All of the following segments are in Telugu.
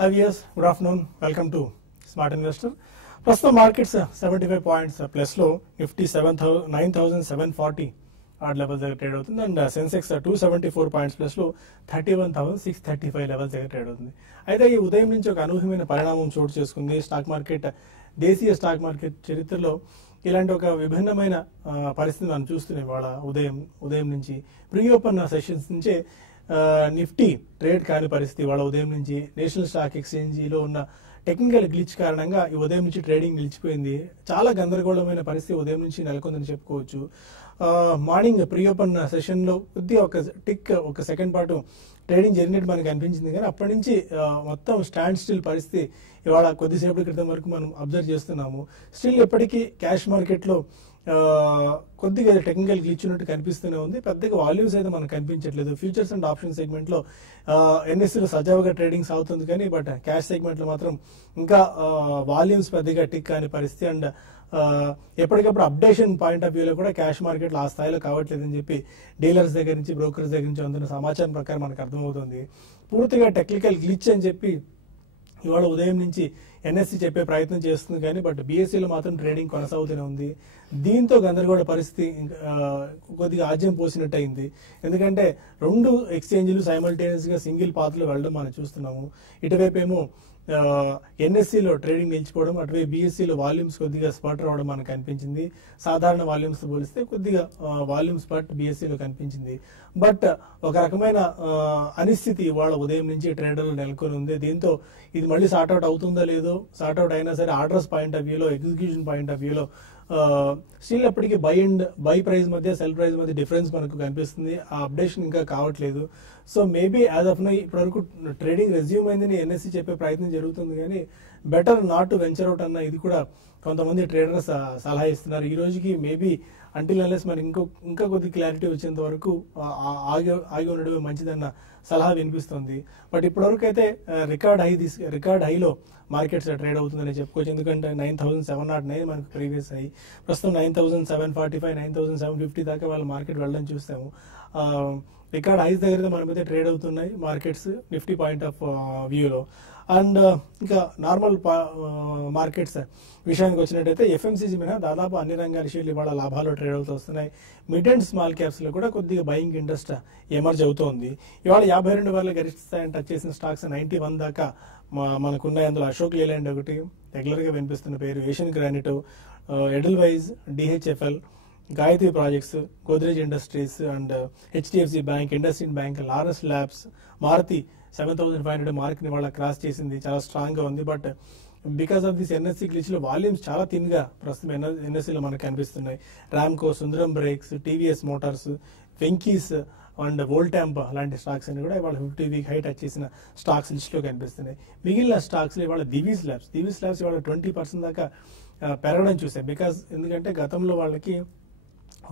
Hi viewers, good afternoon. Welcome to Smart Investor. ప్రస్తుతం మార్కెట్స్ 75 పాయింట్స్ ప్లస్ లో నిఫ్టీ 9740 ఆడ్ లెవెల్స్ దగ్గర ట్రేడ్ అవుతుంది అండ్ సెన్సెక్స్ 274 పాయింట్స్ ప్లస్ లో 31635 లెవెల్స్ దగ్గర ట్రేడ్ అవుతుంది. అయితే ఈ ఉదయం నుంచి ఒక అనూహ్యమైన పరిణామం చోటు చేసుకుంది. స్టాక్ మార్కెట్, దేశీయ స్టాక్ మార్కెట్ చరిత్రలో ఇలాంటి ఒక విభిన్నమైన పరిస్థితి మనం చూస్తున్నాం. ఇవాళ ఉదయం నుంచి ప్రీ ఓపెన్ సెషన్స్ నుంచే నిఫ్టీ ట్రేడ్ కాని పరిస్థితి. వాళ్ళ ఉదయం నుంచి నేషనల్ స్టాక్ ఎక్స్చేంజీలో ఉన్న టెక్నికల్ గ్లిచ్ కారణంగా ఈ ఉదయం నుంచి ట్రేడింగ్ నిలిచిపోయింది. చాలా గందరగోళమైన పరిస్థితి ఉదయం నుంచి నెలకొందని చెప్పుకోవచ్చు. మార్నింగ్ ప్రీ ఓపెన్ సెషన్ లో కొద్దిగా ఒక సెకండ్ పాటు ట్రేడింగ్ జరిగినట్టు మనకు అనిపించింది, కానీ అప్పటి నుంచి మొత్తం స్టాండ్ స్టిల్ పరిస్థితి ఇవాళ కొద్దిసేపటి క్రితం వరకు మనం అబ్జర్వ్ చేస్తున్నాము. స్టిల్ ఎప్పటికీ క్యాష్ మార్కెట్లో కొద్దిగా టెక్నికల్ గ్లిచ్ ఉన్నట్టు కనిపిస్తూనే ఉంది. పెద్దగా వాల్యూమ్స్ అయితే మనకు కనిపించట్లేదు. ఫ్యూచర్స్ అండ్ ఆప్షన్ సెగ్మెంట్ లో ఎన్ఎస్సీలో సజావుగా ట్రేడింగ్ సాగుతుంది, కానీ బట్ క్యాష్ సెగ్మెంట్ లో మాత్రం ఇంకా వాల్యూమ్స్ పెద్దగా టిక్ కాని పరిస్థితి అండ్ ఎప్పటికప్పుడు అప్డేషన్ పాయింట్ ఆఫ్ వ్యూలో కూడా క్యాష్ మార్కెట్ ఆ స్థాయిలో కావట్లేదని చెప్పి డీలర్స్ దగ్గర నుంచి, బ్రోకర్స్ దగ్గర నుంచి అందుతున్న సమాచారం ప్రకారం మనకు అర్థమవుతుంది. పూర్తిగా టెక్నికల్ గ్లిచ్ అని చెప్పి ఇవాళ ఉదయం నుంచి ఎన్ఎస్సీ చెప్పే ప్రయత్నం చేస్తుంది, కానీ బట్ బీఎస్సీలో మాత్రం ట్రేడింగ్ కొనసాగుతూనే ఉంది. దీంతో గందరగోళ పరిస్థితి కొద్దిగా ఆజ్యం పోసినట్టు అయింది. ఎందుకంటే రెండు ఎక్స్చేంజ్లు సైమల్టేనియస్ గా సింగిల్ పాత్రలో వెళ్ళడం మనం చూస్తున్నాము. ఇటువైపు ఏమో ఎన్ఎస్సీలో ట్రేడింగ్ నిలిచిపోవడం, అటువైపు బీఎస్సీలో వాల్యూమ్స్ కొద్దిగా స్పట్ రావడం మనకు కనిపించింది. సాధారణ వాల్యూమ్స్ పోలిస్తే కొద్దిగా వాల్యూమ్ స్పట్ బీఎస్సీలో కనిపించింది. బట్ ఒక రకమైన అనిశ్చితి ఇవాళ ఉదయం నుంచి ట్రేడర్లు నెలకొని ఉంది. దీంతో ఇది మళ్ళీ సార్ట్అవుట్ అవుతుందో లేదో, సార్ట్అవుట్ అయినా సరే ఆర్డర్స్ పాయింట్ ఆఫ్ వ్యూలో, ఎగ్జిక్యూషన్ పాయింట్ ఆఫ్ వ్యూలో స్టిల్ అప్పటికి బై ప్రైస్ మధ్య, సెల్ ప్రైస్ మధ్య డిఫరెన్స్ మనకు కనిపిస్తుంది. ఆ అప్డేషన్ ఇంకా కావట్లేదు. So maybe as of now ఇప్పటివరకు ట్రేడింగ్ రెజ్యూమ్ అయిందని ఎన్ఎస్సీ చెప్పే ప్రయత్నం జరుగుతుంది, కానీ better not to venture out అన్న ఇది కూడా కొంతమంది ట్రేడర్స్ సలహా ఇస్తున్నారు. ఈ రోజుకి మేబీ అంటిల్ అన్లెస్ మరి ఇంకా కొద్ది క్లారిటీ వచ్చేంత వరకు ఆగి ఉండడమే మంచిదన్న సలహా వినిపిస్తుంది. బట్ ఇప్పటివరకు అయితే రికార్డ్ హైలో మార్కెట్స్ ట్రేడ్ అవుతుందని చెప్పుకోవచ్చు. ఎందుకంటే 9709 మనకు ప్రీవియస్ హై, ప్రస్తుతం 9745, 9750 దాకా వాళ్ళ మార్కెట్ వెళ్ళడం చూస్తాము. రికార్డ్ హైస్ దగ్గర మనమైతే ట్రేడ్ అవుతున్నాయి మార్కెట్స్ నిఫ్టీ పాయింట్ ఆఫ్ వ్యూలో. అండ్ ఇంకా నార్మల్ మార్కెట్స్ విషయానికి వచ్చినట్టయితే ఎఫ్ఎంసీజీ మీద దాదాపు అన్ని రంగాల షేర్లు ఇవాళ లాభాలు ట్రేడ్ అవుతూ వస్తున్నాయి. మిడ్ అండ్ స్మాల్ క్యాప్స్ లో కూడా కొద్దిగా బయింగ్ ఇంట్రెస్ట్ ఎమర్జ్ అవుతోంది. ఇవాళ 52 వేల గరిష్ట స్థాయిని టచ్ చేసిన స్టాక్స్ 91 దాకా మనకున్నాయి. అందులో అశోక్ లేలాండ్ ఒకటి, రెగ్యులర్ గా వినిపిస్తున్న పేరు, Asian granite, Edelweiss, DHFL, Gayatri projects, Godrej industries and HDFC bank, IndusInd bank, Laurus labs, Maruti 7500 mark ని వాళ్ళ క్రాస్ చేసింది. చాలా స్ట్రాంగ్ గా ఉంది. But because of this NSE glitch లో వాల్యూమ్స్ చాలా థిన్ గా ప్రస్తుతం ఎన్ఎస్సీలో మనకు కనిపిస్తున్నాయి. Ramco, Sundaram brakes, TVS motors, Venky's and Voltamp లాంటి స్టాక్స్ అన్ని కూడా ఇవాళ 50 వీక్ హై టచ్ చేసిన స్టాక్స్ లిస్ట్ లో కనిపిస్తున్నాయి. మిగిలిన స్టాక్స్ లో ఇవాళ దివీస్ ల్యాబ్స్ ఇవాళ 20% దాకా పెరగడం చూసాయి. ఎందుకంటే గతంలో వాళ్ళకి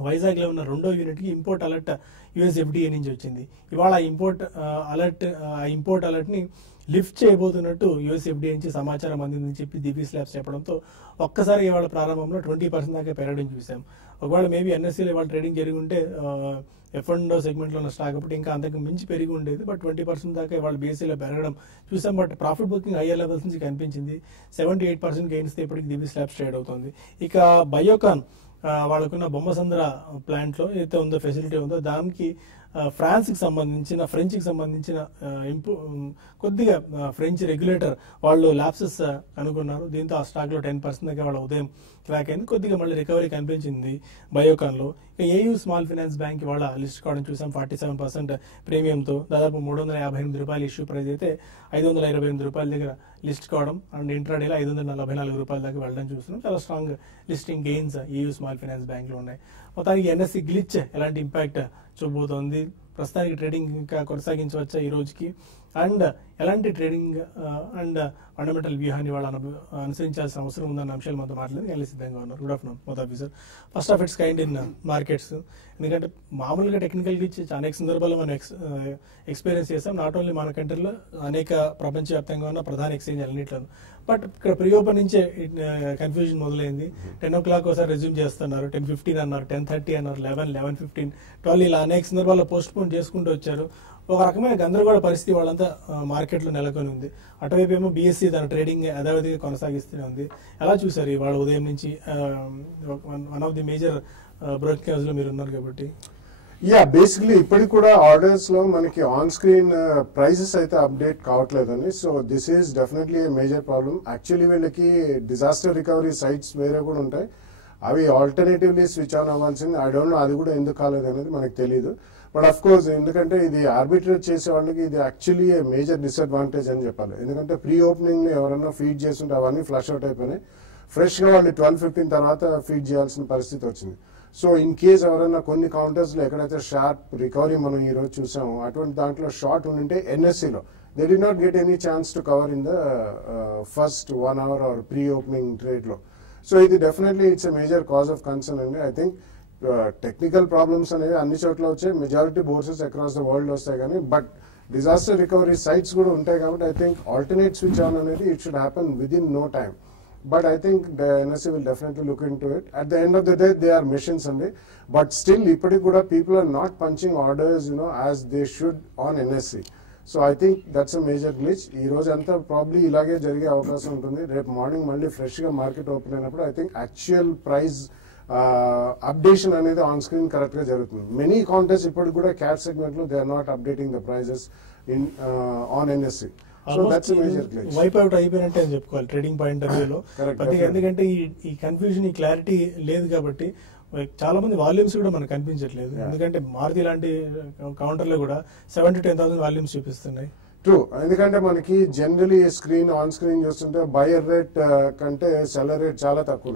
వైజాగ్ లో ఉన్న రెండో యూనిట్ కి ఇంపోర్ట్ అలర్ట్ యుఎస్ఎఫ్డిఏ నుంచి వచ్చింది. ఇవాళ ఇంపోర్ట్ అలర్ట్ ని లిఫ్ట్ చేయబోతున్నట్టు యుఎస్ఎఫ్డిఏ నుంచి సమాచారం అందిందని చెప్పి దివీస్ ల్యాబ్స్ చెప్పడంతో ఒక్కసారి ఇవాళ ప్రారంభంలో 20% దాకా పెరగడం చూసాం. ఒకవేళ మేబీ ఎన్ఎస్సీలో ఇవాళ ట్రేడింగ్ జరిగి ఉంటే F&O సెగ్మెంట్ లో ఉన్న స్టాక్ అప్పుడు ఇంకా అంతకు మించి పెరిగి ఉండేది. బట్ 20% దాకా ఇవాళ బీఎస్సీలో పెరగడం చూసాం. But profit booking higher levels నుంచి కనిపించింది. 78% గెయిన్స్ తో ఇప్పటికి దివీస్ ల్యాబ్స్ ట్రేడ్ అవుతుంది. ఇక బయోకాన్ వాళ్ళకున్న బొమ్మసంద్ర ప్లాంట్ లో ఏదైతే ఉందో, ఫెసిలిటీ ఉందో, దానికి ఫ్రెంచ్ కి సంబంధించిన కొద్దిగా ఫ్రెంచ్ రెగ్యులేటర్ వాళ్ళు ల్యాప్సెస్ కనుగొన్నారు. దీంతో ఆ స్టాక్ లో 10% దాకా వాళ్ళ ఉదయం క్రాక్ అయింది. కొద్దిగా మళ్ళీ రికవరీ కనిపించింది బయోకాన్ లో. ఏయూ స్మాల్ ఫైనాన్స్ బ్యాంక్ వాళ్ళ లిస్ట్ కావడం చూసాం. 47% ప్రీమియంతో దాదాపు 358 రూపాయలు ఇష్యూ ప్రైస్ అయితే 528 రూపాయల దగ్గర లిస్ట్ కావడం అండ్ ఇంట్రాడేలో 544 రూపాయల దాకా వెళ్ళడం చూస్తున్నాం. చాలా strong listing gains AU small finance bank లో ఉన్నాయి. మొత్తానికి ఎన్ఎస్సీ గ్లిచ్ ఎలాంటి ఇంపాక్ట్ చూబోతోంది, ప్రస్తుతానికి ట్రేడింగ్ ఇంకా కొనసాగించవచ్చా ఈ రోజుకి, అండ్ ఎలాంటి ట్రేడింగ్ అండ్ ఫండమెంటల్ వ్యూహాన్ని వాళ్ళు అనుసరించాల్సిన అవసరం ఉందన్న అంశాలు మనతో మాట్లాడి సిద్ధంగా ఉన్నారు. Good afternoon both officer. First of it's kind in markets. ఎందుకంటే మామూలుగా టెక్నికల్ గ్లిచ్ అనేక సందర్భాల్లో మనం ఎక్స్పీరియన్స్ చేస్తాం. నాట్ ఓన్లీ మన కంట్రీలో, అనేక ప్రపంచవ్యాప్తంగా ఉన్న ప్రధాన ఎక్స్చేంజ్ అన్నింటిలో. బట్ ఇక్కడ ప్రీ ఓపెన్ నుంచే కన్ఫ్యూజన్ మొదలైంది. 10 o'clock ఒకసారి రెజ్యూమ్ చేస్తున్నారు, 10:15 అన్నారు, 10:30 అన్నారు, 11, 11:15, 12 ఇలా అనేక సందర్భాల్లో పోస్ట్ పోన్ చేసుకుంటూ వచ్చారు. ఒక రకమైన గందరగోళ పరిస్థితి వాళ్ళంతా మార్కెట్లో నెలకొని ఉంది. అటువైపు ఏమో బీఎస్సీ తన ట్రేడింగ్ యథావిధిగా కొనసాగిస్తూనే ఉంది. ఎలా చూసారు ఇవాళ ఉదయం నుంచి? One of the major broking house లో మీరు ఉన్నారు కాబట్టి. యా, బేసిక్లీ ఇప్పటికి కూడా ఆర్డర్స్ లో మనకి ఆన్ స్క్రీన్ ప్రైసెస్ అయితే అప్డేట్ కావట్లేదని. So this is definitely major problem. Actually వీళ్ళకి డిజాస్టర్ రికవరీ సైట్స్ వేరే కూడా ఉంటాయి, అవి ఆల్టర్నేటివ్లీ స్విచ్ ఆన్ అవ్వాల్సింది. ఐ డోంట్ నో అది కూడా ఎందుకు కాలేదు అనేది మనకు తెలియదు. బట్ అఫ్ కోర్స్ ఎందుకంటే ఇది ఆర్బిట్రేట్ చేసే వాళ్ళకి ఇది యాక్చువల్లీ మేజర్ డిసడ్వాంటేజ్ అని చెప్పాలి. ఎందుకంటే ప్రీ ఓపెనింగ్ లో ఎవరైనా ఫీడ్ చేస్తుంటే అవన్నీ ఫ్లష్ అవుట్ అయిపోయినాయి. ఫ్రెష్ గా వాళ్ళు 12-15 తర్వాత ఫీడ్ చేయాల్సిన పరిస్థితి వచ్చింది. సో ఇన్ కేస్ ఎవరైనా కొన్ని కౌంటర్స్ లో ఎక్కడైతే షార్ప్ రికవరీ మనం ఈ రోజు చూసాము, అటువంటి దాంట్లో షార్ట్ ఉంటే ఎన్ఎస్సీలో they did not get any chance to cover in the first 1 hour or pre opening trade లో. సో ఇది definitely it's a major cause of concern అండి. ఐ థింక్ టెక్నికల్ ప్రాబ్లమ్స్ అనేవి అన్ని చోట్ల వచ్చాయి, majority bourses across the world వస్తాయి కానీ, బట్ డిజాస్టర్ రికవరీ సైట్స్ కూడా ఉంటాయి కాబట్టి I think alternate switch on అనేది it should happen within no time. But I think the NSE will definitely look into it. At the end of the day, they are machines only. But still, people are not punching orders, as they should on NSE. So I think that's a major glitch. Ee roju anta probably ilage jarige avakasam untundi. Rep morning malli fresh ga market open ayinappudu I think actual price updation anedi on screen correct ga jarugutundi. Many counters ippudu kuda cash segment lo they are not updating the prices in on NSE. Wipe out అయిపోయినట్టే అని చెప్పుకోవాలి ట్రేడింగ్ పాయింట్ ఆఫ్ వ్యూలో. ఎందుకంటే ఈ కన్ఫ్యూజన్, ఈ క్లారిటీ లేదు కాబట్టి చాలా మంది వాల్యూమ్స్ కూడా మనకు కనిపించట్లేదు. ఎందుకంటే మారుతి లాంటి కౌంటర్ లో కూడా 7,000 to 10,000 వాల్యూమ్స్ చూపిస్తున్నాయి. ట్రూ, ఎందుకంటే మనకి జనరలీ స్క్రీన్ ఆన్ స్క్రీన్ చూస్తుంటే బయర్ రేట్ కంటే సెల్లర్ రేట్ చాలా తక్కువ.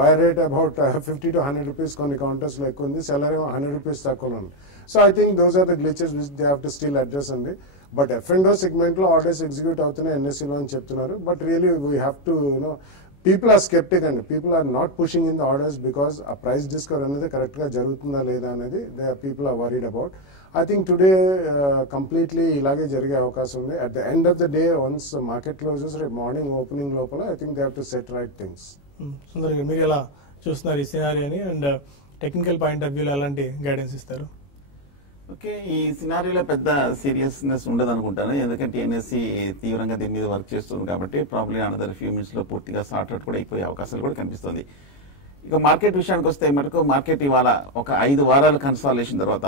Buyer rate about 50 to 100 rupees కొన్ని కౌంటర్స్ లో ఎక్కువ ఉంది, సెల్లర్ 100 రూపీస్ తక్కువ ఉంది. So I think those are the glitches which they have to still address అండి. బట్ F&O సెగ్మెంట్ లో ఆర్డర్స్ ఎగ్జిక్యూట్ అవుతున్నాయి ఎన్ఎస్సీలో అని చెప్తున్నారు. But really we have to people are skeptic అండి. People are not pushing in the orders because ఆ ప్రైస్ డిస్కవర్ అనేది కరెక్ట్ గా జరుగుతుందా లేదా అనేది people are worried about. I think today completely ఇలాగే జరిగే అవకాశం ఉంది. At the end of the day once market closes రేపు మార్నింగ్ ఓపెనింగ్ లోపల I think they have to set right things. Sundar గారు, మీరు ఎలా చూస్తున్నారు ఈ సినారియోని అండ్ టెక్నికల్ పాయింట్ ఆఫ్ వ్యూలో ఎలాంటి గైడెన్స్ ఇస్తారు? ఓకే, ఈ సినారీలో పెద్ద సీరియస్నెస్ ఉండదు అనుకుంటాను. ఎందుకంటే ఎన్ఎస్సీ తీవ్రంగా దీని మీద వర్క్ చేస్తుంది కాబట్టి ప్రాబ్లీ అనదర్ ఫ్యూ మినిట్స్ లో పూర్తిగా సార్ట్ అవుట్ కూడా అయిపోయే అవకాశాలు కూడా కనిపిస్తుంది. ఇక మార్కెట్ విషయానికి వస్తే మటుకు మార్కెట్ ఇవాళ ఒక 5 వారాల కన్సాలిడేషన్ తర్వాత,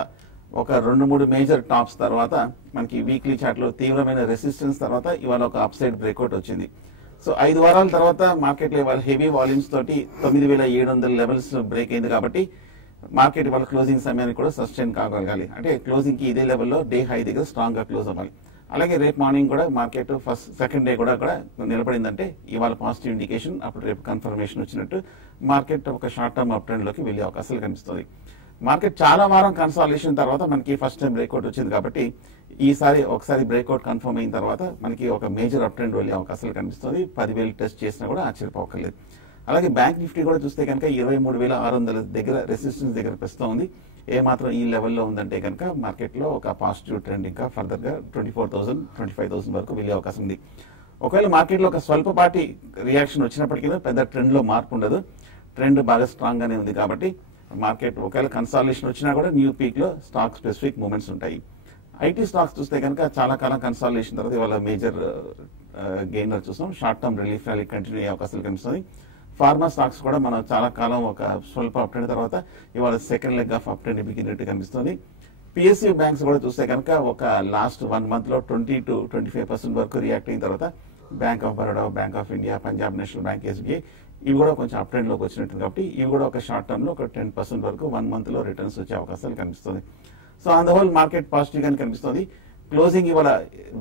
ఒక 2-3 మేజర్ టాప్స్ తర్వాత, మనకి వీక్లీ చార్ట్ లో తీవ్రమైన రెసిస్టెన్స్ తర్వాత ఇవాళ ఒక అప్ సైడ్ బ్రేక్అవుట్ వచ్చింది. సో 5 వారాల తర్వాత మార్కెట్ లో ఇవాళ హెవీ వాల్యూమ్స్ తోటి 9,700 లెవెల్స్ బ్రేక్ అయింది కాబట్టి మార్కెట్ వాళ్ళ క్లోజింగ్ సమయానికి కూడా సస్టైన్ కాగలగాలి. అంటే క్లోజింగ్ కి ఇదే లెవెల్లో డే హై దగ్గర స్ట్రాంగ్ గా క్లోజ్ అవ్వాలి. అలాగే రేపు మార్నింగ్ కూడా మార్కెట్ సెకండ్ డే కూడా నిలబడిందంటే ఇవాళ పాజిటివ్ ఇండికేషన్, అప్పుడు రేపు కన్ఫర్మేషన్ వచ్చినట్టు మార్కెట్ ఒక షార్ట్ టర్మ్ అప్ ట్రెండ్ లోకి వెళ్లే అవకాశాలు కనిపిస్తుంది. మార్కెట్ చాలా వారం కన్సాలిడేషన్ తర్వాత మనకి ఫస్ట్ టైం బ్రేక్అవుట్ వచ్చింది కాబట్టి ఈసారి ఒకసారి బ్రేక్అవుట్ కన్ఫర్మ్ అయిన తర్వాత మనకి ఒక మేజర్ అప్ ట్రెండ్ వెళ్లే అవకాశాలు కనిపిస్తుంది. 10,000 టెస్ట్ చేసినా కూడా ఆశ్చర్యపోకలేదు. అలాగే బ్యాంక్ నిఫ్టీ కూడా చూస్తే కనుక 23,600 దగ్గర రెసిస్టెన్స్ దగ్గర ప్రస్తుతం ఉంది. ఏ మాత్రం ఈ లెవెల్లో ఉందంటే కనుక మార్కెట్ లో ఒక పాజిటివ్ ట్రెండ్ ఇంకా ఫర్దర్ గా 24,000, 25,000 వరకు వెళ్లే అవకాశం ఉంది. ఒకవేళ మార్కెట్ లో ఒక స్వల్పపాటి రియాక్షన్ వచ్చినప్పటికీ పెద్ద ట్రెండ్ లో మార్పు ఉండదు. ట్రెండ్ బాగా స్ట్రాంగ్ గానే ఉంది కాబట్టి మార్కెట్ ఒకవేళ కన్సాలిడేషన్ వచ్చినా కూడా న్యూ పీక్ లో స్టాక్ స్పెసిఫిక్ మూవ్మెంట్స్ ఉంటాయి. ఐటీ స్టాక్స్ చూస్తే కనుక చాలా కాలం కన్సాలిడేషన్ తర్వాత ఇవాళ మేజర్ గెయినర్ చూస్తాం. Short term relief rally continue అయ్యే అవకాశాలు కనిపిస్తుంది. ఫార్మా స్టాక్స్ కూడా మనం చాలా కాలం ఒక స్వల్ప అప్ ట్రెండ్ తర్వాత ఇవాళ second leg of up trend బిగినట్టు కనిపిస్తుంది. పిఎస్యూ బ్యాంక్స్ కూడా చూస్తే కనుక ఒక లాస్ట్ 1 month లో 20 to 25% వరకు రియాక్ట్ అయిన తర్వాత bank of Baroda, bank of India, Punjab national bank, SBI ఇవి కూడా కొంచెం అప్ ట్రెండ్ లోకి వచ్చినట్టు కాబట్టి ఇవి కూడా ఒక షార్ట్ టర్మ్ లో ఒక 10% వరకు 1 month లో రిటర్న్స్ వచ్చే అవకాశాలు కనిపిస్తుంది. So on the whole market positive గానే కనిపిస్తుంది. క్లోజింగ్ ఇవాళ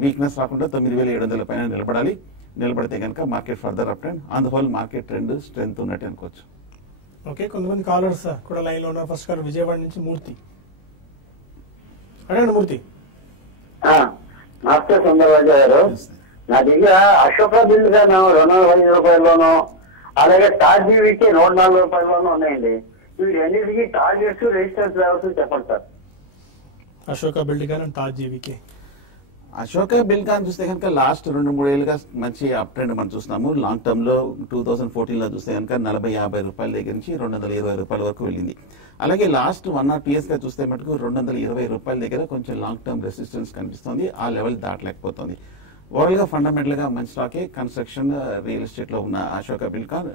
వీక్నెస్ రాకుండా 9,700 పైన నిలబడితే కనుక market further up trend, on the whole market trend strength ఉన్నట్టు అనుకోవచ్చు. ఓకే, కొంతమంది కాలర్స్ కూడా లైన్ లో ఉన్నారు. ఫస్ట్ కాల్ విజయవాడ నుంచి మూర్తి. అడగండి మూర్తి. నమస్తే సుందరరాజు గారు. నా దగ్గర అశోక బిల్లు గాను 250 రూపాయల్లోనూ, అలాగే టార్ జీవికి 104 రూపాయల్లోనూ ఉన్నాయండి. వీటి అన్నిటికీ టార్గెట్స్, రెసిస్టెన్స్ లెవెల్స్ చెప్పండి సార్. అశోక బిల్డ్ గాను, టార్ జీవికి అశోక బిల్కాన్ చూస్తే కనుక లాస్ట్ 2-3 ఏళ్ళుగా మంచి అప్ ట్రెండ్ మనం చూస్తున్నాము. లాంగ్ టర్మ్ లో 2014 చూస్తే కనుక 40-50 రూపాయల దగ్గర నుంచి 220 రూపాయల వరకు వెళ్ళింది. అలాగే లాస్ట్ 1 or 2 years గా చూస్తే మటుకు 220 రూపాయల దగ్గర కొంచెం లాంగ్ టర్మ్ రెసిస్టెన్స్ కనిపిస్తుంది. ఆ లెవెల్ దాటలేకపోతుంది. ఓవరాల్ గా ఫండమెంటల్ గా మంచి స్టాకే. కన్స్ట్రక్షన్, రియల్ ఎస్టేట్ లో ఉన్న అశోక బిల్కాన్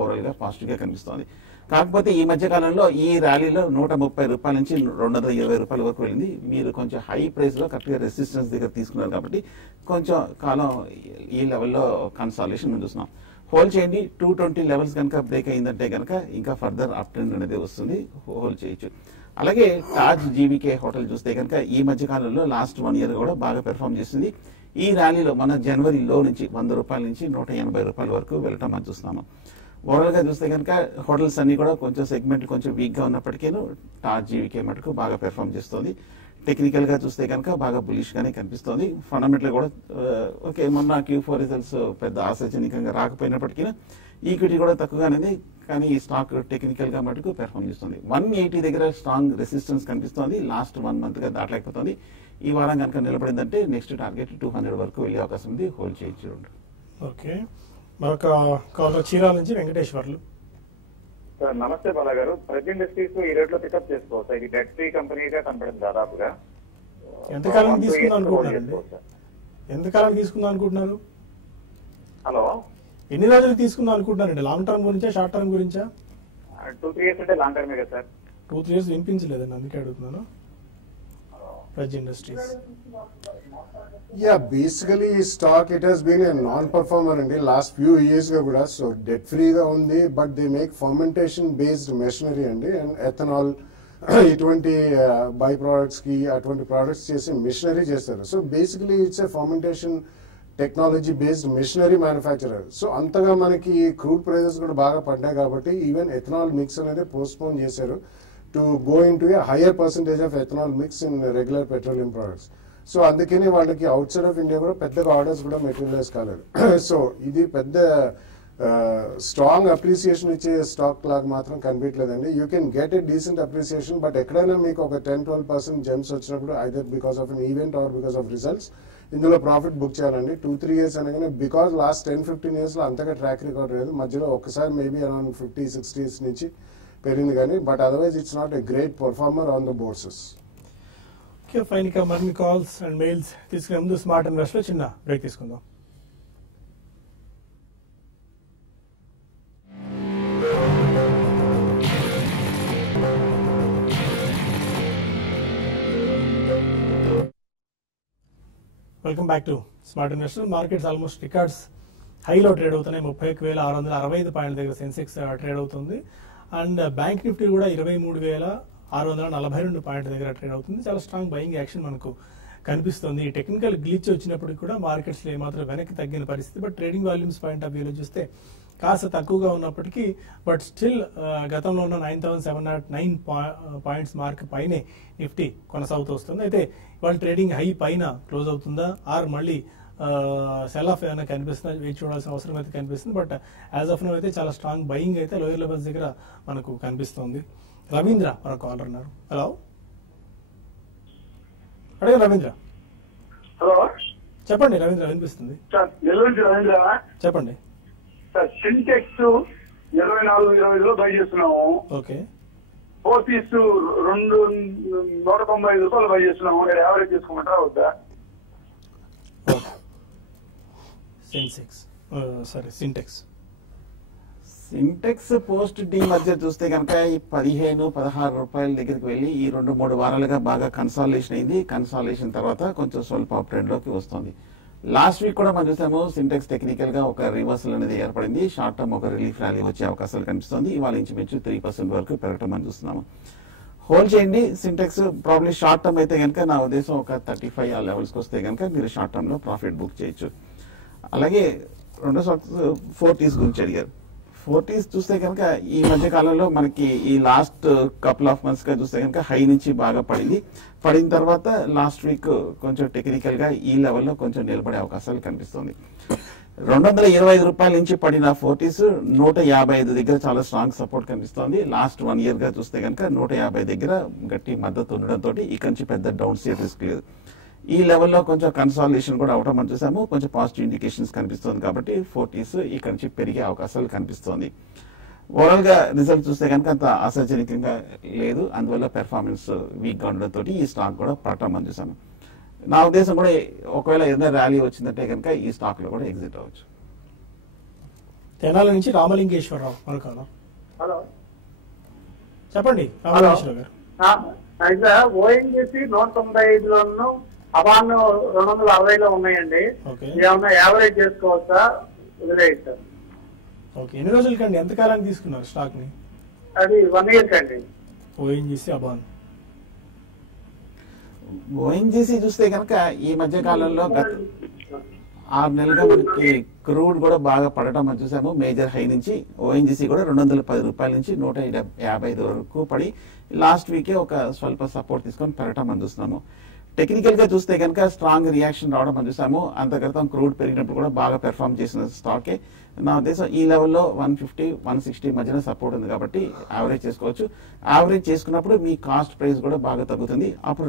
ఓవరాల్ గా పాజిటివ్ గా కనిపిస్తోంది. కాకపోతే ఈ మధ్య కాలంలో ఈ ర్యాలీలో 130 రూపాయల నుంచి 220 రూపాయల వరకు వెళ్ళింది. మీరు కొంచెం హై ప్రైస్ లో కరెక్ట్ గా రెసిస్టెన్స్ దగ్గర తీసుకున్నారు కాబట్టి కొంచెం కాలం ఈ లెవెల్లో కన్సాలిడేషన్ చూస్తున్నాం. హోల్డ్ చేయండి. 220 లెవెల్స్ కనుక బ్రేక్ అయిందంటే కనుక ఇంకా ఫర్దర్ అప్ ట్రెండ్ అనేది వస్తుంది. హోల్డ్ చేయొచ్చు. అలాగే తాజ్ జీవీకే హోటల్ చూస్తే కనుక ఈ మధ్య కాలంలో లాస్ట్ 1 year కూడా బాగా పెర్ఫార్మ్ చేసింది. ఈ ర్యాలీలో మన జనవరి లో నుంచి 100 రూపాయల నుంచి 180 రూపాయల వరకు వెళ్ళటం మనం చూస్తున్నాము. ఓవరాల్ గా చూస్తే కనుక హోటల్స్ అన్ని కూడా కొంచెం సెగ్మెంట్ కొంచెం వీక్ గా ఉన్నప్పటికీ టాజ్ జీవీకే మటుకు బాగా పెర్ఫార్మ్ చేస్తుంది. టెక్నికల్ గా చూస్తే కనుక బాగా బులిష్ గానే కనిపిస్తోంది. ఫండమెంటల్ కూడా ఓకే, మొన్న Q4 రిజల్ట్స్ పెద్ద ఆశాజనకంగా రాకపోయినప్పటికీ ఈక్విటీ కూడా తక్కువగానే, కానీ ఈ స్టాక్ టెక్నికల్ గా మటుకు పెర్ఫార్మ్ చేస్తుంది. 180 దగ్గర స్ట్రాంగ్ రెసిస్టెన్స్ కనిపిస్తోంది. లాస్ట్ 1 month గా దాటలేకపోతుంది. ఈ వారం కనుక నిలబడిందంటే నెక్స్ట్ టార్గెట్ 200 వరకు వెళ్ళే అవకాశం ఉంది. హోల్డ్ చేయొచ్చు. ఓకే, మరొక కాలర్ చీరాల నుంచి వెంకటేశ్వర్లు. సార్ నమస్తే బాలా గారు. ప్రతి ఇండస్ట్రీస్ ఈ రేట్ లో పికప్ చేసుకోవచ్చు. ఇది డెట్ ఫ్రీ కంపెనీగా కనపడింది దాదాపుగా. ఎంతకాలం తీసుకుందాం అనుకుంటున్నారండి? ఎంతకాలం తీసుకుందాం అనుకుంటున్నారు? హలో, ఎన్ని రోజులు తీసుకుందాం అనుకుంటున్నారండి? లాంగ్ టర్మ్ గురించా, షార్ట్ టర్మ్ గురించా? 2-3 years అంటే లాంగ్ టర్మే కదా సార్. 2-3 years వినిపించలేదండి, అందుకే అడుగుతున్నాను. Praj industries. Yeah, basically stock it has been a non-performer in the last few years ga kuda, so debt free ga undi, but they make fermentation based machinery and ethanol ఇటువంటి బై ప్రొడక్ట్స్ కి అటువంటి ప్రొడక్ట్స్ చేసి మిషనరీ చేస్తారు. So basically it's a fermentation technology based machinery manufacturer. So అంతగా మనకి క్రూడ్ ప్రైజెస్ కూడా బాగా పడ్డాయి కాబట్టి ఈవెన్ ఎథనాల్ మిక్స్ అనేది పోస్ట్పోన్ చేశారు to go into a higher percentage of ethanol mix in regular petroleum products. So అందుకని వాళ్ళకి అవుట్ సైడ్ ఆఫ్ ఇండియా కూడా పెద్దగా ఆర్డర్స్ కూడా మెటీరియలైజ్ కాలేదు. సో ఇది పెద్ద స్ట్రాంగ్ అప్రిసియేషన్ ఇచ్చే స్టాక్ లాగా మాత్రం కనిపించలేదండి. You can get a decent appreciation, but ఎక్కడైనా మీకు ఒక 10-12% జంప్స్ వచ్చినప్పుడు either because of an event or because of results ఇందులో ప్రాఫిట్ బుక్ చేయాలండి. 2-3 years అనగానే బికాస్ లాస్ట్ 10-15 years లో అంతగా ట్రాక్ రికార్డ్ లేదు. మధ్యలో ఒకసారి మేబీ అరౌండ్ 50-60s నుంచి పెరిగింది కానీ, but otherwise it's not a great performer on the bourses. Okay, fine. ఇక మరిన్ని కాల్స్ అండ్ మెయిల్స్ తీసుకునే ముందు స్మార్ట్ ఇన్వెస్ట్ లో చిన్న బ్రేక్ తీసుకుందాం. Welcome back to smart investor. Markets almost records హైలో ట్రేడ్ అవుతున్నాయి. 31,665 పాయింట్ల దగ్గర సెన్సెక్స్ ట్రేడ్ అవుతుంది. అండ్ బ్యాంక్ నిఫ్టీ కూడా 23,642 పాయింట్ల దగ్గర ట్రేడ్ అవుతుంది. చాలా స్ట్రాంగ్ బయింగ్ యాక్షన్ మనకు కనిపిస్తుంది. టెక్నికల్ గ్లిచ్ వచ్చినప్పుడు కూడా మార్కెట్స్ లో ఏమాత్రం వెనక్కి తగ్గిన పరిస్థితి. But trading volumes point of వ్యూలో చూస్తే కాస్త తక్కువగా ఉన్నప్పటికీ బట్ స్టిల్ గతంలో ఉన్న 9,709 పాయింట్స్ మార్క్ పైనే నిఫ్టీ కొనసాగుతూ వస్తుంది. అయితే ఇవాళ ట్రేడింగ్ హై పైన క్లోజ్ అవుతుందా ఆర్ మళ్ళీ సెల్ ఆఫ్ ఏమైనా కనిపిస్తుందా వేచి చూడాల్సిన అవసరం అయితే కనిపిస్తుంది. బట్ యాజ్ ఆఫ్ నౌ అయితే చాలా స్ట్రాంగ్ బయింగ్ అయితే లోయర్ లెవెల్స్ దగ్గర మనకు కనిపిస్తుంది. రవీంద్ర మన కాలర్ ఉన్నారు. హలో, అడిగా రవీంద్ర. హలో, చెప్పండి రవీంద్ర, వినిపిస్తుంది. రవీంద్ర చెప్పండి సార్. సింటెక్స్ 24-25 బై చేస్తున్నాము. ఓకే, ఫోర్టీస్ 195 రూపాయలు బై చేస్తున్నాము. యావరేజ్ చేసుకోమంటారా వద్దా? సింటెక్స్ పోస్ట్ డి మధ్య చూస్తే కనుక ఈ 15-16 రూపాయల దగ్గరికి వెళ్ళి ఈ 2-3 వారాలుగా బాగా కన్సాలిడేషన్ అయింది. కన్సాలిడేషన్ తర్వాత కొంచెం స్వల్ప అప్ ట్రెండ్ లోకి వస్తుంది. లాస్ట్ వీక్ కూడా మనం చూసాము సింటెక్స్ టెక్నికల్ గా ఒక రివర్సల్ అనేది ఏర్పడింది. షార్ట్ టర్మ్ ఒక రిలీఫ్ ర్యాలీ వచ్చే అవకాశాలు కనిపిస్తుంది. ఇవాళ ఇంచుమించు 3% వరకు పెరగటం మనం చూస్తున్నాము. హోల్డ్ చేయండి. సింటెక్స్ ప్రాబ్లీ షార్ట్ టర్మ్ అయితే కనుక నా ఉద్దేశం ఒక 35 ఆ లెవెల్స్కి వస్తే కనుక మీరు షార్ట్ టర్మ్ లో ప్రాఫిట్ బుక్ చేయొచ్చు. అలాగే రెండో స్టాక్స్ ఫోర్టీస్ గురించి అడిగారు. ఫోర్టీస్ చూస్తే కనుక ఈ మధ్య కాలంలో మనకి ఈ లాస్ట్ కపుల్ ఆఫ్ మంత్స్ గా చూస్తే కనుక హై నుంచి బాగా పడిన తర్వాత లాస్ట్ వీక్ కొంచెం టెక్నికల్ గా ఈ లెవెల్లో కొంచెం నిలబడే అవకాశాలు కనిపిస్తుంది. 225 రూపాయల నుంచి పడిన ఫోర్టీస్ 155 దగ్గర చాలా స్ట్రాంగ్ సపోర్ట్ కనిపిస్తోంది. లాస్ట్ 1 year గా చూస్తే కనుక 150 దగ్గర గట్టి మద్దతు ఉండడంతో ఇక నుంచి పెద్ద డౌన్ స్టే రిస్క్ లేదు. ఈ లెవెల్లో కొంచెం కన్సాలిడేషన్ కూడా అవటం మనం చూసాము. కొంచెం పాజిటివ్ ఇండికేషన్స్ కనిపిస్తుంది కాబట్టి 40s ఇక్కడ నుంచి పెరిగే అవకాశాలు కనిపిస్తుంది. ఓవరాల్ గా రిజల్ట్ చూస్తే కనుక అంత ఆశాజనకంగా లేదు. అందువల్ల పెర్ఫార్మెన్స్ వీక్ గా ఉండడంతో ఈ స్టాక్ కూడా పడటం మనం చూసాము. నా ఉద్దేశం కూడా ఒకవేళ ఏదైనా ర్యాలీ వచ్చిందంటే కనుక ఈ స్టాక్ లో కూడా ఎగ్జిట్ అవ్వచ్చు. తెనాల నుంచి రామలింగేశ్వరరావు మనకాల. హలో చెప్పండి రామలింగేశ్వరరావు గారు. అయితే ఓఎన్జీసీ 195లోను అబాన్ 260లో ఉన్నాయండి. ఓకే. ఏమన్నా యావరేజ్ చేసుకోవచ్చా వదిలేయచ్చు? ఓకే, ఎన్ని రోజుల కండి, ఎంత కాలానికి తీసుకున్నారు స్టాక్ ని? అది 1 year కండి. ఓఎన్జీసీ అబాన్. ఓఎన్జీసీ చూస్తే కనుక ఈ మధ్య కాలంలో గత 6 నెలలుగా మనకి క్రూడ్ కూడా బాగా పడటం మనం చూసాము. మేజర్ హై నుంచి ఓఎన్జీసీ కూడా 210 రూపాయల నుంచి 155 వరకు పడి లాస్ట్ వీకే ఒక స్వల్ప సపోర్ట్ తీసుకొని పెరగటం మనం చూస్తున్నాము. టెక్నికల్ గా చూస్తే కనుక స్ట్రాంగ్ రియాక్షన్ రావడం మనం చూసాము. అంతక్రితం క్రూడ్ పెరిగినప్పుడు కూడా బాగా పెర్ఫార్మ్ చేసిన స్టాకే. నా ఉద్దేశం ఈ లెవెల్లో 150-160 మధ్యన సపోర్ట్ ఉంది కాబట్టి యావరేజ్ చేసుకోవచ్చు. యావరేజ్ చేసుకున్నప్పుడు మీ కాస్ట్ ప్రైస్ కూడా బాగా తగ్గుతుంది. అప్పుడు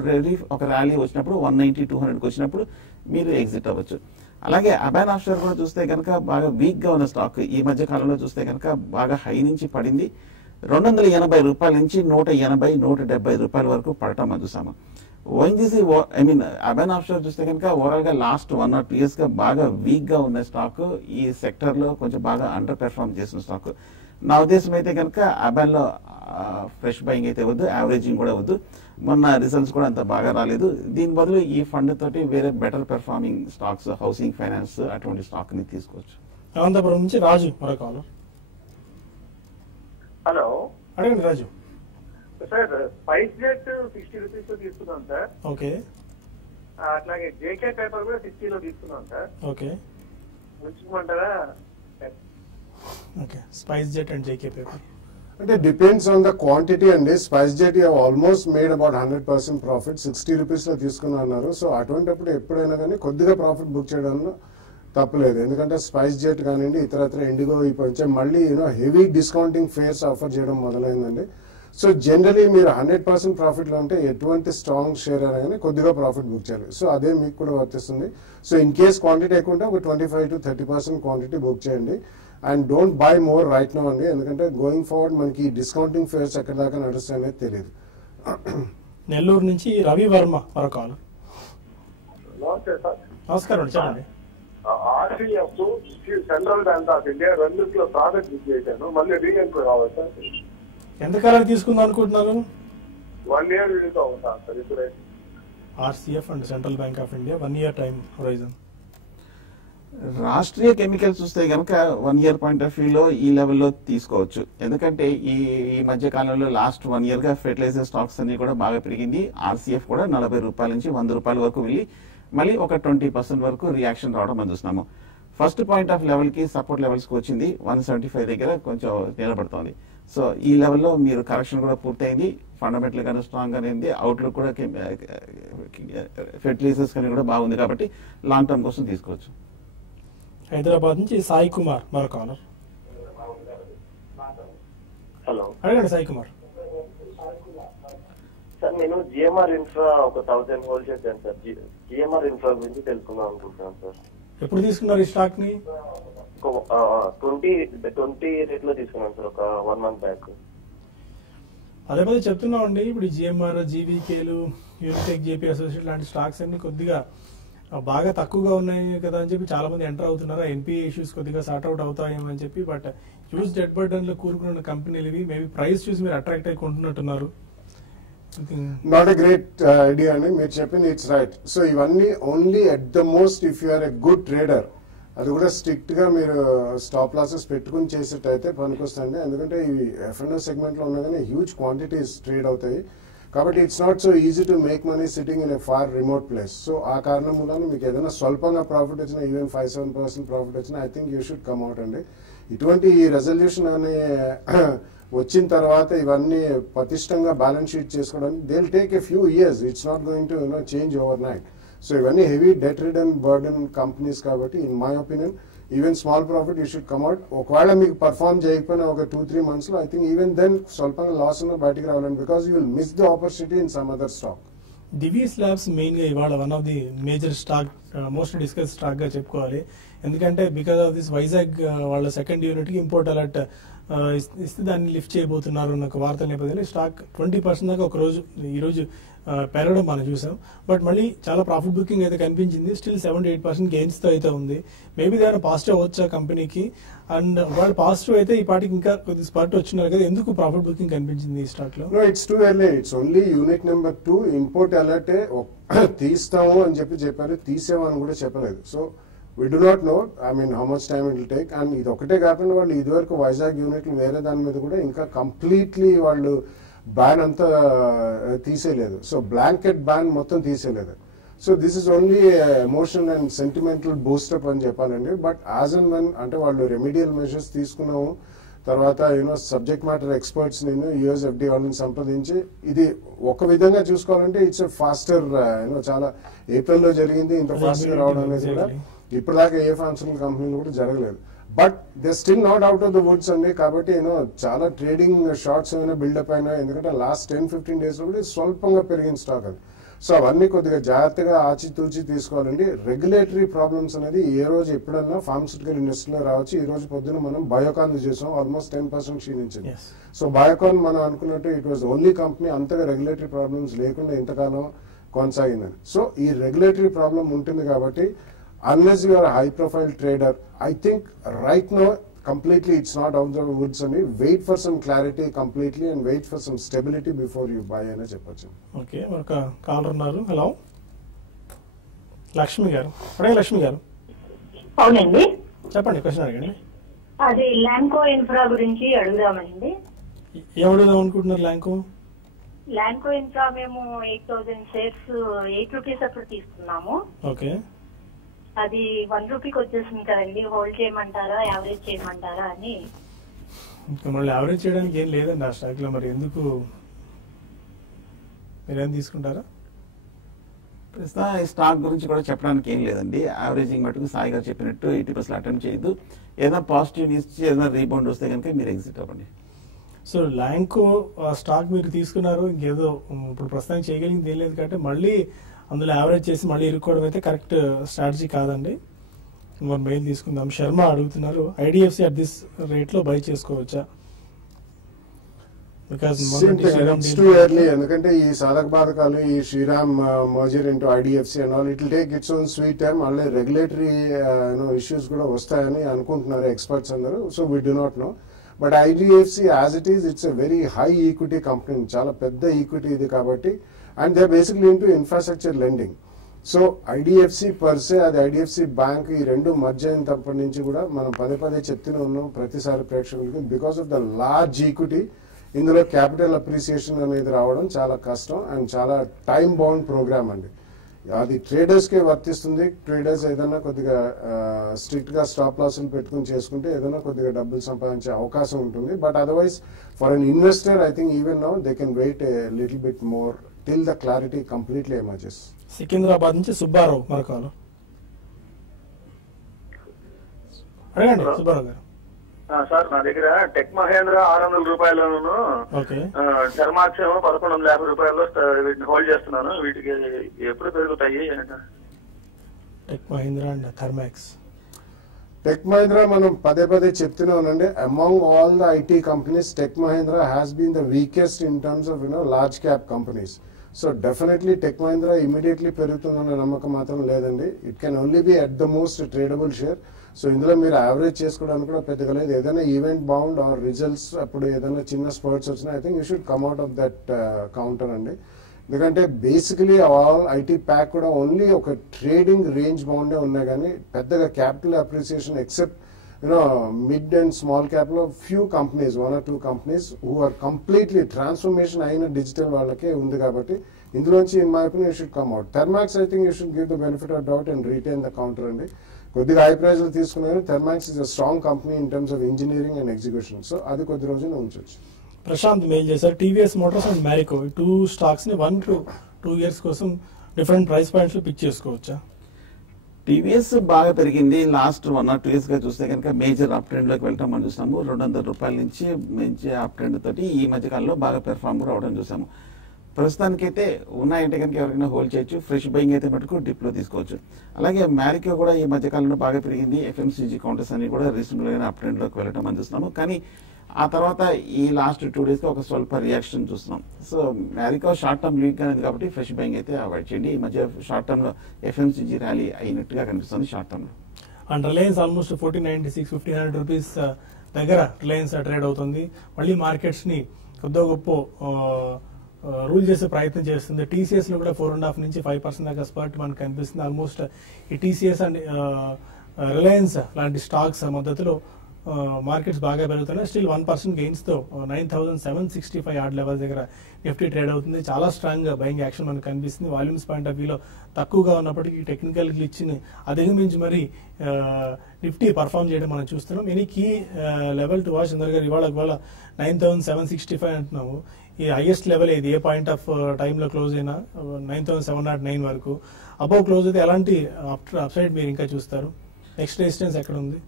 ఒక ర్యాలీ వచ్చినప్పుడు 190-200కి వచ్చినప్పుడు మీరు ఎగ్జిట్ అవ్వచ్చు. అలాగే అబాన్ ఆఫ్షోర్ కూడా చూస్తే కనుక బాగా వీక్ గా ఉన్న స్టాక్. ఈ మధ్య కాలంలో చూస్తే కనుక బాగా హై నుంచి పడింది. 280 రూపాయల నుంచి 180-170 రూపాయల వరకు పడటం మనం చూసాము. ఓఎన్జీసీ అబాన్ ఆఫ్షోర్ చూస్తే కనుక ఓవరాల్ గా లాస్ట్ 1 or 2 years గా బాగా వీక్ గా ఉన్న స్టాక్. ఈ సెక్టర్ లో కొంచెం బాగా అండర్ పెర్ఫార్మ్ చేసిన స్టాక్. నా ఉద్దేశం అయితే కనుక అబాన్ లో ఫ్రెష్ బయింగ్ అయితే వద్దు, యావరేజింగ్ కూడా వద్దు. మొన్న రిజల్ట్స్ కూడా అంత బాగా రాలేదు. దీని బదులు ఈ ఫండ్ తోటి వేరే better performing stocks, housing finance అటువంటి స్టాక్ ని తీసుకోవచ్చు. అనంతపురం నుంచి రాజు మరొక. హలో అడగండి Raju. Sir SpiceJet 60 rupees లో తీసుకున్నాం సార్. ఓకే. అట్లాగే జేకే పేపర్ కూడా 60 లో తీసుకున్నాం సార్. ఓకే. ఉంచుకోమంటారా? Okay, SpiceJet and JK Paper. అంటే డిపెండ్స్ ఆన్ ద క్వాంటిటీ అండి. SpiceJet almost made about 100% profit. 60 rupees లో తీసుకున్నారు. సో అటువంటిప్పుడు ఎప్పుడైనా కానీ కొద్దిగా ప్రాఫిట్ బుక్ చేయడంలో తప్పలేదు. ఎందుకంటే స్పైస్ జెట్ కానివ్వండి, ఇతరత్ర ఇండిగో ఇప్పుడు మళ్ళీ హెవీ డిస్కౌంటింగ్ ఫేర్స్ ఆఫర్ చేయడం మొదలైందండి. సో జనరలీ మీరు 100% ప్రాఫిట్ లో ఉంటే ఎటువంటి స్ట్రాంగ్ షేర్ అయినా కానీ కొద్దిగా ప్రాఫిట్ బుక్ చేయాలి. సో అదే మీకు కూడా వర్తిస్తుంది. సో ఇన్ కేస్ క్వాంటిటీ ఎక్కువ ఉంటే ఒక 25-30% క్వాంటిటీ బుక్ చేయండి. And don't by more right now అండి. ఎందుకంటే గోయింగ్ ఫార్వర్డ్ మనకి డిస్కౌంటింగ్ ఫేర్స్ ఎక్కడ దాకా నడుస్తాయనేది తెలియదు. నెల్లూరు నుంచి రవి వర్మ మరొక. నమస్కారం అండి, చెప్పండి. RCF central bank of India రెండిట్లో ప్రాజెక్ట్ బుక్ చేశాను. మళ్ళీ రీఎంట్రీ కావాలి సార్. ఎంతకాలం తీసుకుందాం అనుకుంటున్నారు? 1 year విడితో ఉంటాను సార్. ఇప్పుడే RCF and central bank of India 1 year time horizon. Rashtriya chemicals చూస్తే కనుక 1 year పాయింట్ ఆఫ్ వ్యూలో ఈ లెవెల్లో తీసుకోవచ్చు. ఎందుకంటే ఈ మధ్య కాలంలో లాస్ట్ 1 year గా ఫెర్టిలైజర్ స్టాక్స్ అన్ని కూడా బాగా పెరిగింది. ఆర్సీఎఫ్ కూడా 40 రూపాయల నుంచి 100 రూపాయల వరకు వెళ్ళి మళ్ళీ ఒక 20% వరకు రియాక్షన్ రావడం మనం చూస్తున్నాము. ఫస్ట్ పాయింట్ ఆఫ్ లెవెల్ కి సపోర్ట్ లెవెల్స్ కి వచ్చింది. 175 దగ్గర కొంచెం నిలబడుతోంది. సో ఈ లెవెల్లో మీరు కరెక్షన్ కూడా పూర్తయింది. ఫండమెంటల్ గానే స్ట్రాంగ్ గానే ఉంది. అవుట్లుక్ కూడా ఫెర్టిలైజర్స్ కానీ కూడా బాగుంది కాబట్టి లాంగ్ టర్మ్ కోసం తీసుకోవచ్చు. హైదరాబాద్ నుంచి సాయి కుమార్ మరొక. హలో, అడగండి సాయి కుమార్. సార్ నేను జిఎంఆర్ ఇన్ఫ్రా ఒక 1000 హోల్డ్ చేశాను సార్. జిఎంఆర్ ఇన్ఫ్రా గురించి తెలుసుకుందాం అనుకుంటున్నాను సార్. ఎప్పుడు తీసుకున్నారు ఈ స్టాక్ ని? 20 రేట్ లో తీసుకున్నాను సార్, ఒక 1 month బ్యాక్. అదే పదే చెప్తున్నాం అండి. ఇప్పుడు జిఎంఆర్, జీవీకేలు, యూనిటెక్, జేపీ అసోసియేట్ లాంటి స్టాక్స్ అన్ని కొద్దిగా బాగా తక్కువగా ఉన్నాయి కదా అని చెప్పి చాలా మంది ఎంటర్ అవుతున్నారు. ఎన్పిఏ ఇష్యూస్ కొద్దిగా సార్ట్అవుట్ అవుతాయేమో అని చెప్పి. బట్ హ్యూజ్ డెట్ బర్డన్ లో కూరుకున్న కంపెనీలు ఇవి. మేబీ ప్రైస్ చూసి మీరు అట్రాక్ట్ అయి కొంటున్నట్టున్నారు. నాట్ ఎ గ్రేట్ ఐడియా అండి. మీరు చెప్పింది ఇట్స్ రైట్. సో ఇవన్నీ only at the most if you are a good trader, అది కూడా స్ట్రిక్ట్ గా మీరు స్టాప్ లాసెస్ పెట్టుకుని చేసేటైతే పనికొస్తుంది. ఎందుకంటే ఈ ఎఫ్ఎన్ఓ సెగ్మెంట్ లో ఉన్నా కానీ హ్యూజ్ క్వాంటిటీస్ ట్రేడ్ అవుతాయి కాబట్టి it's not so easy to make money sitting in a far remote place. So ఆ కారణం వల్ల మీకు ఏదైనా స్వల్పంగా ప్రాఫిట్ వచ్చినా, ఈవెన్ 5-7% ప్రాఫిట్ వచ్చినా I think you should come out అండి. ఇటువంటి రెజల్యూషన్ అనే వచ్చిన తర్వాత ఇవన్నీ పటిష్టంగా బ్యాలెన్స్ షీట్ చేసుకోవడానికి they will take a few years. It's not going to change overnight. So ఇవన్నీ heavy debt ridden burden companies కాబట్టి in my opinion even small profit you should come out. ఒకవేళ మీకు పర్ఫార్మ్ చేయకపోయినా ఒక 2-3 months లో ఐ థింక్ ఈవెన్ దెన్ స్వల్పంగా లాస్ ఉన్న బయటికి రావాలండి. Because you will miss the opportunity in some other stock. DVS labs main గా ఇవాళ one of the major stock, most discuss stock గా చెప్పుకోవాలి. ఎందుకంటే బికాస్ ఆఫ్ దిస్ వైజాగ్ వాళ్ళ సెకండ్ యూనిట్ కి ఇంపోర్ట్ అలర్ట్ ఇస్తే దాన్ని లిఫ్ట్ చేయబోతున్నారు అన్న ఒక వార్త నేపథ్యంలో స్టాక్ 20% దాకా ఒక రోజు ఈ రోజు పెరగడం మనం చూసాం. బట్ మళ్ళీ చాలా ప్రాఫిట్ బుకింగ్ అయితే కనిపించింది. స్టిల్ 7-8% గెయిన్స్ తో అయితే ఉంది. మేబీ దాని పాజిటివ్ వచ్చా కంపెనీకి, అండ్ వాళ్ళు పాజిటివ్ అయితే ఈ పాటికి ఇంకా కొద్ది స్పర్ట్ వచ్చినారు కదా, ఎందుకు ప్రాఫిట్ బుకింగ్ కనిపించింది ఈ స్టాక్ లో? No, it's too early. It's only unit number 2 import alert తీస్తాము అని చెప్పారు, తీసేమని కూడా చెప్పలేదు. So we do not know, I mean, how much time it will take. And ఇది ఒకటే కాకుండా వాళ్ళు ఇదివరకు వైజాగ్ యూనిట్లు వేరే దాని మీద కూడా ఇంకా కంప్లీట్లీ వాళ్ళు బ్యాన్ అంతా తీసేయలేదు. సో బ్లాంకెట్ బ్యాన్ మొత్తం తీసేయలేదు. So this is only emotional and sentimental boost up అని చెప్పాలండి. బట్ యాజ్ అండ్ వెన్ అంటే వాళ్ళు రెమిడియల్ మెజర్స్ తీసుకున్నాము, తర్వాత సబ్జెక్ట్ మ్యాటర్ ఎక్స్పర్ట్స్ నేను యుఎస్ఎఫ్డి వాళ్ళని సంప్రదించి ఇది ఒక విధంగా చూసుకోవాలంటే ఇట్స్ ఫాస్టర్, చాలా ఏప్రిల్లో జరిగింది, ఇంత ఫాస్ట్ గా రావడం అనేది కూడా ఇప్పటిదాకా ఏ ఫార్మస్యూటికల్ కంపెనీలు కూడా జరగలేదు. But they still not out of the Woods అండి. కాబట్టి చాలా ట్రేడింగ్ షార్ట్స్ అయినా బిల్డప్ అయినా, ఎందుకంటే లాస్ట్ 10-15 days లో కూడా స్వల్పంగా పెరిగిన స్టాక్ అది. సో అవన్నీ కొద్దిగా జాగ్రత్తగా ఆచితూచి తీసుకోవాలండి. రెగ్యులేటరీ ప్రాబ్లమ్స్ అనేది ఏ రోజు ఎప్పుడన్నా ఫార్మస్యూటికల్ ఇండస్ట్రీలో రావచ్చు. ఈ రోజు పొద్దున మనం బయోకాన్ చూసాం, ఆల్మోస్ట్ 10% క్షీణించింది. సో బయోకాన్ మనం అనుకున్నట్టు ఇట్ వాజ్ ఓన్లీ కంపెనీ అంతగా రెగ్యులేటరీ ప్రాబ్లమ్స్ లేకుండా ఇంతకాలం కొనసాగిందని. సో ఈ రెగ్యులేటరీ ప్రాబ్లం ఉంటుంది కాబట్టి unless you are a high profile trader, I think right now completely it's not out of the woods and wait for some clarity completely and wait for some stability before you buy అని చెప్పొచ్చు. ఓకే, ఒక కాలర్ ఉన్నారు. హలో లక్ష్మి గారు. అడగండి లక్ష్మి గారు. అవునండి, చెప్పండి, క్వశ్చన్ అడగండి. అది ల్యాంకో ఇన్ఫ్రా గురించి అడుగుదామండి. ఏం అడుగుదాం అనుకుంటున్నారు? ల్యాంకో ఇన్ఫ్రా మేము 8,000 షేర్స్ 8 రూపీస్ అప్పుడు తీసుకున్నాము. ఓకే, అది 1 రూపీకి వచ్చేసింది కదండి. హోల్డ్ చేయమంటారా, యావరేజ్ చేయమంటారా అని. ఇంకా మళ్ళీ యావరేజ్ చేయడానికి ఏం లేదండి ఆ స్టాక్ లో, మరి ఎందుకు మీరేం తీసుకుంటారా? ప్రస్తుతం ఈ స్టాక్ గురించి కూడా చెప్పడానికి ఏం లేదండి. యావరేజింగ్ మటుకు సాయి గారు చెప్పినట్టు 80% అటెంప్ట్ చేయొద్దు. ఏదైనా పాజిటివ్ న్యూస్ ఏదైనా రీబౌండ్ వస్తే కనుక మీరు ఎగ్జిట్ అవ్వండి. సో ల్యాంకో స్టాక్ మీరు తీసుకున్నారు, ఇంకేదో ఇప్పుడు ప్రస్తుతానికి చేయగలిగింది ఏం లేదు కాబట్టి మళ్ళీ అందులో యావరేజ్ చేసి మళ్ళీ ఇరుక్కోవడం అయితే కరెక్ట్ స్ట్రాటజీ కాదండి. మనం మెయిల్ తీసుకుందాం. శర్మ అడుగుతున్నారు, ఐడిఎఫ్సి అట్ దిస్ రేట్ లో బై చేసుకోవచ్చా? ఎందుకంటే ఈ సాధక బాధకాలు, ఈ Shriram merger into IDFC and all, it will take its own sweet time. మళ్ళీ రెగ్యులేటరీ ఇష్యూస్ కూడా వస్తాయని అనుకుంటున్నారు ఎక్స్పర్ట్స్ అందరూ. So we do not know. But IDFC as it is it's a very high equity company, చాలా పెద్ద ఈక్విటీ ఇది కాబట్టి. And they basically into infrastructure lending. So IDFC per se, అది ఐడిఎఫ్సి బ్యాంక్, ఈ రెండు మధ్య అయినప్పటి నుంచి కూడా మనం పదే చెప్తూనే ఉన్నాం ప్రతిసారి ప్రేక్షకులకి. Because of the large equity ఇందులో క్యాపిటల్ అప్రిసియేషన్ అనేది రావడం చాలా కష్టం అండ్ చాలా టైం బౌండ్ ప్రోగ్రామ్ అండి. అది ట్రేడర్స్ కే వర్తిస్తుంది. ట్రేడర్స్ ఏదైనా కొద్దిగా స్ట్రిక్ట్ గా స్టాప్ లాస్లు పెట్టుకుని చేసుకుంటే ఏదైనా కొద్దిగా డబ్బులు సంపాదించే అవకాశం ఉంటుంది. But otherwise for an investor I think even now they can wait a little bit more till the clarity completely emerges. Secunderabad నుంచి సుబ్బారావు మరొకరు. అడగండి సుబ్బారావు గారు. సార్, నా దగ్గర టెక్ మహేంద్ర 600 రూపాయలను, థర్మాక్స్ ఏమో 1150 రూపాయలు వీటిని హోల్డ్ చేస్తున్నాను. వీటికి ఎప్పుడు పెరుగుతాయి? Tech Mahindra and Thermax. Tech Mahindra మనం పదే చెప్తూనే ఉన్నాండి. Among all the IT companies Tech Mahindra has been the weakest in terms of large cap companies. So definitely Tech Mahindra immediately పెరుగుతుందన్న నమ్మకం మాత్రం లేదండి. It can only be at the most tradable share. So ఇందులో మీరు యావరేజ్ చేసుకోవడానికి కూడా పెద్దగా లేదు. ఏదైనా ఈవెంట్ బౌండ్ ఆర్ రిజల్ట్స్ అప్పుడు ఏదైనా చిన్న స్పర్ట్స్ వచ్చినా I think you should come out of that counter అండి. ఎందుకంటే బేసికలీ ఆల్ ఐటీ ప్యాక్ కూడా ఓన్లీ ఒక ట్రేడింగ్ రేంజ్ బౌండే ఉన్నాయి కానీ పెద్దగా capital appreciation except mid and small cap లో few companies, 1 or 2 companies who are completely transformation అయిన డిజిటల్ వాళ్ళకే ఉంది కాబట్టి ఇందులోంచి in my opinion you should come out. Thermax I think you should give the benefit of doubt and retain the counter అండి. కొద్దిగా హై ప్రైస్ లో తీసుకున్నారు. Thermax is a strong company in terms of engineering and execution. So అది కొద్ది రోజున ఉంచవచ్చు. ప్రశాంత్ మెయిల్ చేశారు, TVS Motors and Marico 2 stocks ని 1 to 2 years కోసం డిఫరెంట్ ప్రైస్ పాయింట్స్ లో పిక్ చేసుకోవచ్చా? టీవీఎస్ బాగా పెరిగింది లాస్ట్ 1 or 2 years గా చూస్తే కనుక మేజర్ అప్ ట్రెండ్ లోకి వెళ్ళటం మనం చూసాము. 200 రూపాయల నుంచి మంచి అప్ ట్రెండ్ తోటి ఈ మధ్య కాలంలో బాగా పెర్ఫార్మ్ కూడా అవడం చూసాము. ప్రస్తుతానికైతే ఉన్నాయంటే కనుక ఎవరికైనా హోల్డ్ చేయొచ్చు. ఫ్రెష్ బయింగ్ అయితే మటుకు డిప్లో తీసుకోవచ్చు. అలాగే మ్యారికో కూడా ఈ మధ్యకాలంలో బాగా పెరిగింది. FMCG కౌంటర్స్ అన్ని కూడా రీసెంట్గా అప్ ట్రెండ్లోకి వెళ్ళడం అందిస్తున్నాము. కానీ ఆ తర్వాత ఈ లాస్ట్ 2 days గా ఒక స్వల్ప రియాక్షన్ చూస్తున్నాం. So Marico short term lead గా ఉంది కాబట్టి ఫ్రెష్ బయింగ్ అయితే అవాయిడ్ చేయండి. ఈ మధ్య షార్ట్ టర్మ్ లో FMCG ర్యాలీ అయినట్టుగా కనిపిస్తుంది షార్ట్ టర్మ్ లో. అండ్ రిలయన్స్ ఆల్మోస్ట్ 1496 1500 రూపీస్ దగ్గర రిలయన్స్ ట్రేడ్ అవుతుంది. మళ్ళీ మార్కెట్స్ ని కొద్దిగా గొప్ప రూల్ చేసే ప్రయత్నం చేస్తుంది. TCS లో కూడా 4.5 నుంచి 5% దాకా స్పర్ట్ మనకు కనిపిస్తుంది. ఆల్మోస్ట్ ఈ TCS అండ్ రిలయన్స్ లాంటి స్టాక్స్ మద్దతులో మార్కెట్స్ బాగా పెరుగుతున్నాయి. స్టిల్ 1% గెయిన్స్ తో 9765 ఆర్డ్ లెవెల్ దగ్గర నిఫ్టీ ట్రేడ్ అవుతుంది. చాలా స్ట్రాంగ్ బయింగ్ యాక్షన్ మనకు కనిపిస్తుంది. వాల్యూమ్స్ పాయింట్ ఆఫ్ వ్యూలో తక్కువగా ఉన్నప్పటికీ టెక్నికల్ గ్లిచ్ని అధిగమించి మరి నిఫ్టీ పర్ఫామ్ చేయడం మనం చూస్తున్నాం. Any key level to watch Chandra garu ఇవాళ 9765 అంటున్నాము. ఈ హైయెస్ట్ లెవెల్ ఇది ఏ పాయింట్ ఆఫ్ టైంలో క్లోజ్ అయినా 9709 వరకు. అబౌవ్ క్లోజ్ అయితే ఎలాంటి అప్ సైడ్ మీరు ఇంకా చూస్తారు? నెక్స్ట్ రెసిస్టెన్స్ ఎక్కడ ఉంది?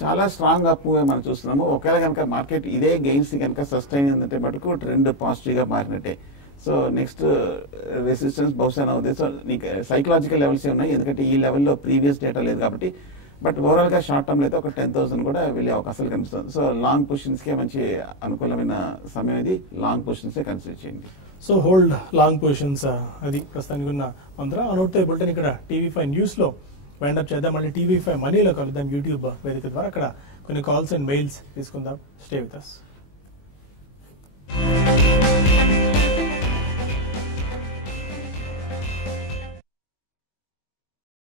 చాలా స్ట్రాంగ్ అప్ మనం చూస్తున్నాము. ఒకవేళ కనుక మార్కెట్ ఇదే గెయిన్స్ కనుక సస్టైన్ అయిందంటే మటుకు ట్రెండ్ పాజిటివ్ గా మారినట్టే. సో నెక్స్ట్ రెసిస్టెన్స్ బహుశా అవుతుంది. సో నీకు సైకలాజికల్ లెవెల్స్ ఉన్నాయి, ఎందుకంటే ఈ లెవెల్లో ప్రీవియస్ డేటా లేదు కాబట్టి. బట్ ఓవరాల్ గా షార్ట్ టర్మ్ అయితే ఒక 10,000 కూడా వెళ్ళే అవకాశాలు కనిపిస్తుంది. సో లాంగ్ పొజిషన్స్ కే మంచి అనుకూలమైన సమయం ఇది. లాంగ్ పొజిషన్స్ కన్సిడర్ చేయండి. సో హోల్డ్ లాంగ్ పొజిషన్స్ అది ప్రస్తుతానికి ఉన్న మంత్ర. అనౌట్ బులెటిన్ ఇక్కడ TV5 న్యూస్ లో వైండప్ చేద్దాం. మళ్ళీ TV5 మనీలో కలుద్దాం యూట్యూబ్ వేదిక ద్వారా. అక్కడ కొన్ని కాల్స్ అండ్ మెయిల్స్ తీసుకుందాం. Stay with us.